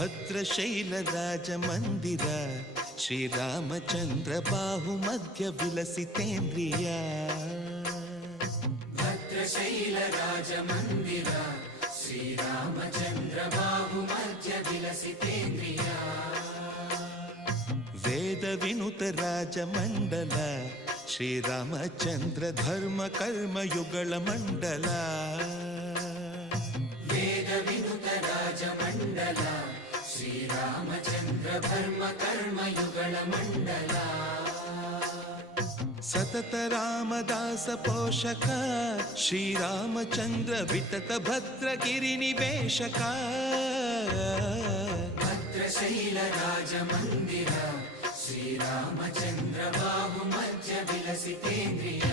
ಭದ್ರಶೈಲ ರಾಜ ಮಂದಿರ ಶ್ರೀರಾಮಚಂದ್ರ ಬಾಹು ಮಧ್ಯ ವಿಲಸಿತೇಂದ್ರಿಯ ಭದ್ರಶೈಲ ರಾಜ ಮಂದಿರ ಶ್ರೀರಾಮಚಂದ್ರ ಬಾಹು ಮಧ್ಯ ವಿಲಸಿತೇಂದ್ರಿಯ ವೇದ ವಿನುತ ರಾಜ ಮಂಡಲ ಶ್ರೀರಾಮಚಂದ್ರ ಧರ್ಮ ಕರ್ಮ ಯುಗಳ ಮಂಡಲ ವೇದ ವಿನುತ ರಾಜ ಮಂಡಲ ಶ್ರೀರಾಮಚಂದ್ರ ಧರ್ಮ ಕರ್ಮ ಯುಗಳ ಮಂಡಲ ಸತತ ರಾಮದಾಸ ಪೋಷಕ ಶ್ರೀರಾಮಚಂದ್ರ ವಿತತ ಭದ್ರಗಿರಿ ನಿವೇಶಕ ಭದ್ರಶೈಲ ರಾಜ ಮಂದಿರ ಶ್ರೀರಾಮಚಂದ್ರ ಬಾಹು ಮಧ್ಯ ವಿಲಸಿತೇಂದ್ರಿಯ